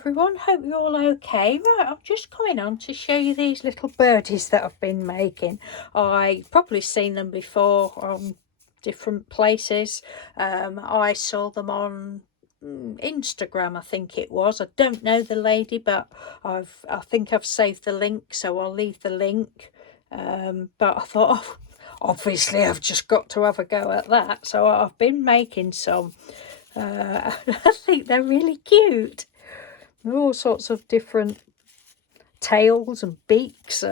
everyone, hope you're all okay. Right, I'm just coming on to show you these little birdies that I've been making. I've probably seen them before on different places. I saw them on Instagram, I think it was. I don't know the lady, but I think I've saved the link, so I'll leave the link. But I thought, oh, obviously I've just got to have a go at that, so I've been making some. I think they're really cute. They're all sorts of different tails and beaks,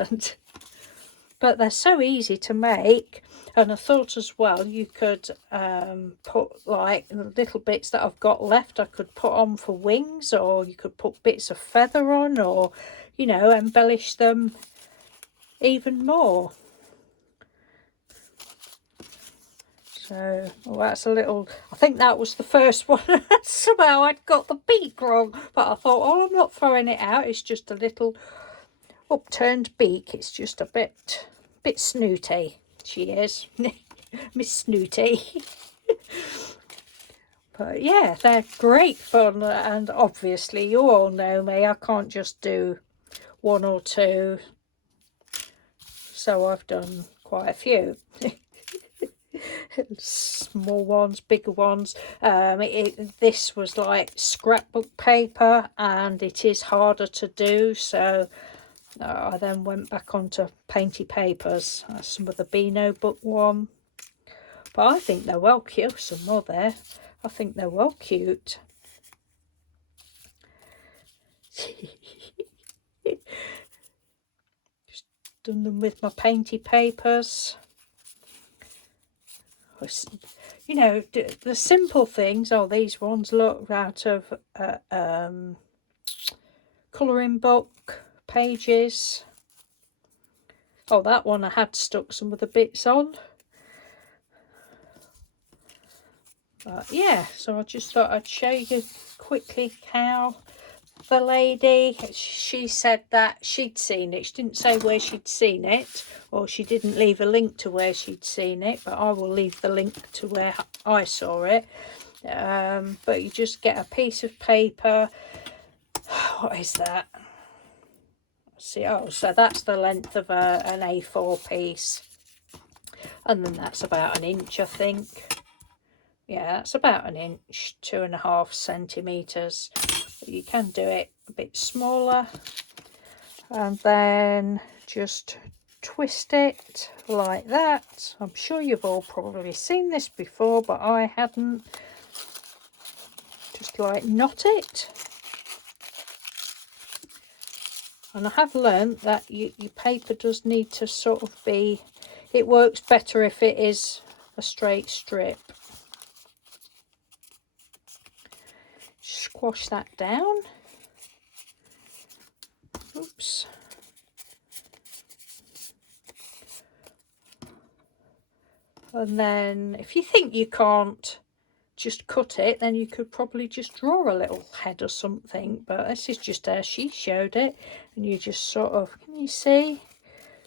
but they're so easy to make. And I thought as well you could put like little bits that I've got left, I could put on for wings, or you could put bits of feather on, or you know, embellish them even more. So, well, that's a little, I think that was the first one. Somehow I'd got the beak wrong, but I thought, oh, I'm not throwing it out. It's just a little upturned beak. It's just a bit snooty. She is. Miss Snooty. But yeah, they're great fun. And obviously, you all know me. I can't just do one or two. So I've done quite a few. Small ones, bigger ones. This was like scrapbook paper, and it is harder to do, so I then went back onto Painty papers. That's some of the Beano book one, but I think they're well cute. Some more there. I think they're well cute. Just done them with my Painty papers. You know, the simple things. Oh, these ones look out of colouring book pages. Oh, that one I had stuck some of the bits on. But yeah, so I just thought I'd show you quickly how the lady, she said that she'd seen it. She didn't say where she'd seen it, or she didn't leave a link to where she'd seen it, but I will leave the link to where I saw it. But you just get a piece of paper. What is that? Let's see, oh, so that's the length of an A4 piece, and then that's about an inch, I think. Yeah, that's about an inch, 2.5 centimetres. You can do it a bit smaller, and then just twist it like that. I'm sure you've all probably seen this before, but I hadn't. Just like knot it. And I have learnt that your paper does need to sort of be, it works better if it is a straight strip. Squash that down. Oops. And then if you think you can't just cut it, then you could probably just draw a little head or something, but this is just how she showed it. And you just sort of, can you see,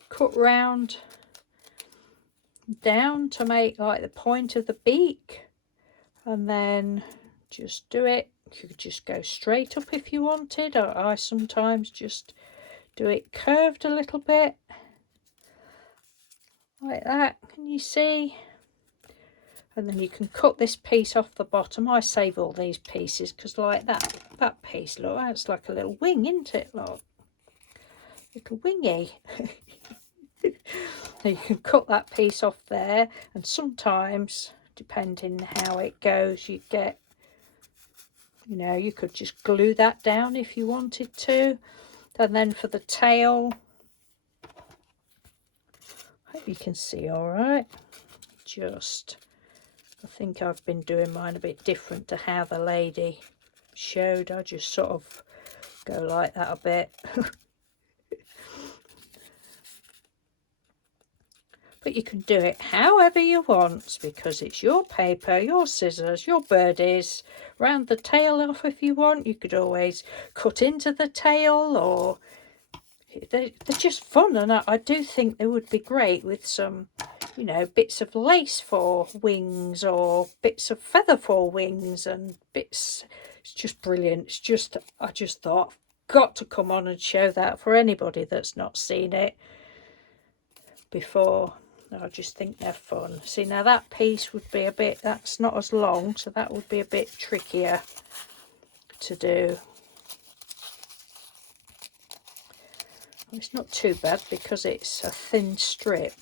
cut round down to make like the point of the beak, and then just do it. You could just go straight up if you wanted, or I sometimes just do it curved a little bit like that. Can you see? And then you can cut this piece off the bottom. I save all these pieces because like that piece, look, that's like a little wing, isn't it? Look, little wingy. You can cut that piece off there, and sometimes, depending how it goes, you get, you know, you could just glue that down if you wanted to. And then for the tail, hope you can see all right. Just, I think I've been doing mine a bit different to how the lady showed. I just sort of go like that a bit. But you can do it however you want, because it's your paper, your scissors, your birdies. Round the tail off if you want. You could always cut into the tail, or they're just fun. And I do think they would be great with some, you know, bits of lace for wings, or bits of feather for wings, and bits, It's just brilliant. It's just, I just thought, I've got to come on and show that for anybody that's not seen it before. I just think they're fun. See, now that piece would be a bit, that's not as long, so that would be a bit trickier to do. It's not too bad because it's a thin strip.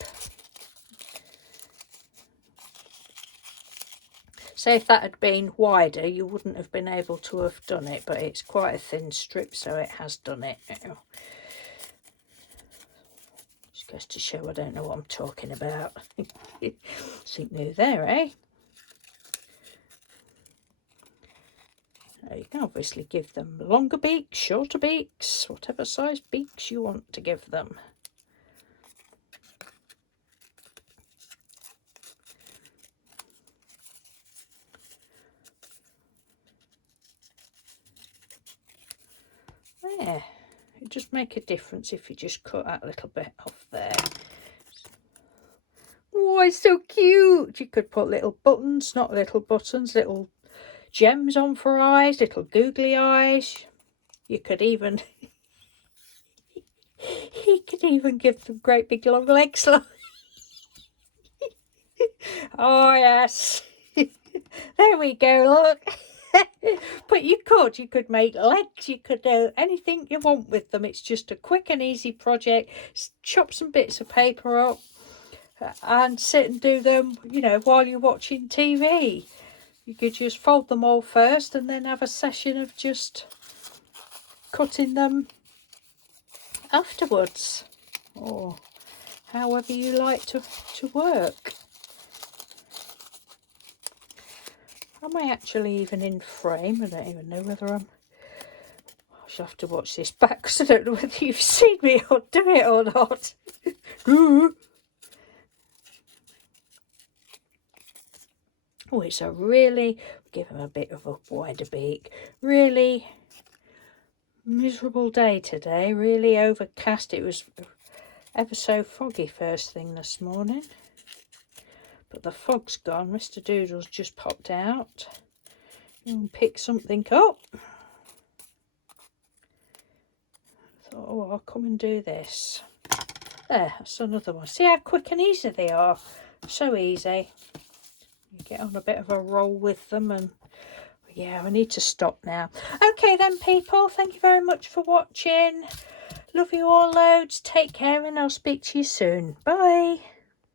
Say if that had been wider, you wouldn't have been able to have done it, but it's quite a thin strip, so it has done it. Just goes to show I don't know what I'm talking about. Think new there, eh? Now you can obviously give them longer beaks, shorter beaks, whatever size beaks you want to give them. There, it just make a difference if you just cut that little bit off there. Oh, it's so cute. You could put little buttons, not little buttons, little gems on for eyes, little googly eyes. You could even give them great big long legs. Oh yes. There we go, look. But you could make legs, you could do anything you want with them. It's just a quick and easy project. Chop some bits of paper up and sit and do them, you know, while you're watching TV. You could just fold them all first and then have a session of just cutting them afterwards, or however you like to work. Am I actually even in frame? I don't even know whether I'm... I shall have to watch this back because I don't know whether you've seen me or do it or not. Oh, it's a really... Give him a bit of a wider beak. Really miserable day today. Really overcast. It was ever so foggy first thing this morning. But the fog's gone. Mr. Doodle's just popped out and picked something up. I thought, oh, I'll come and do this. There, that's another one. See how quick and easy they are. So easy. You get on a bit of a roll with them, and yeah, I need to stop now. Okay then, people. Thank you very much for watching. Love you all loads. Take care, and I'll speak to you soon. Bye.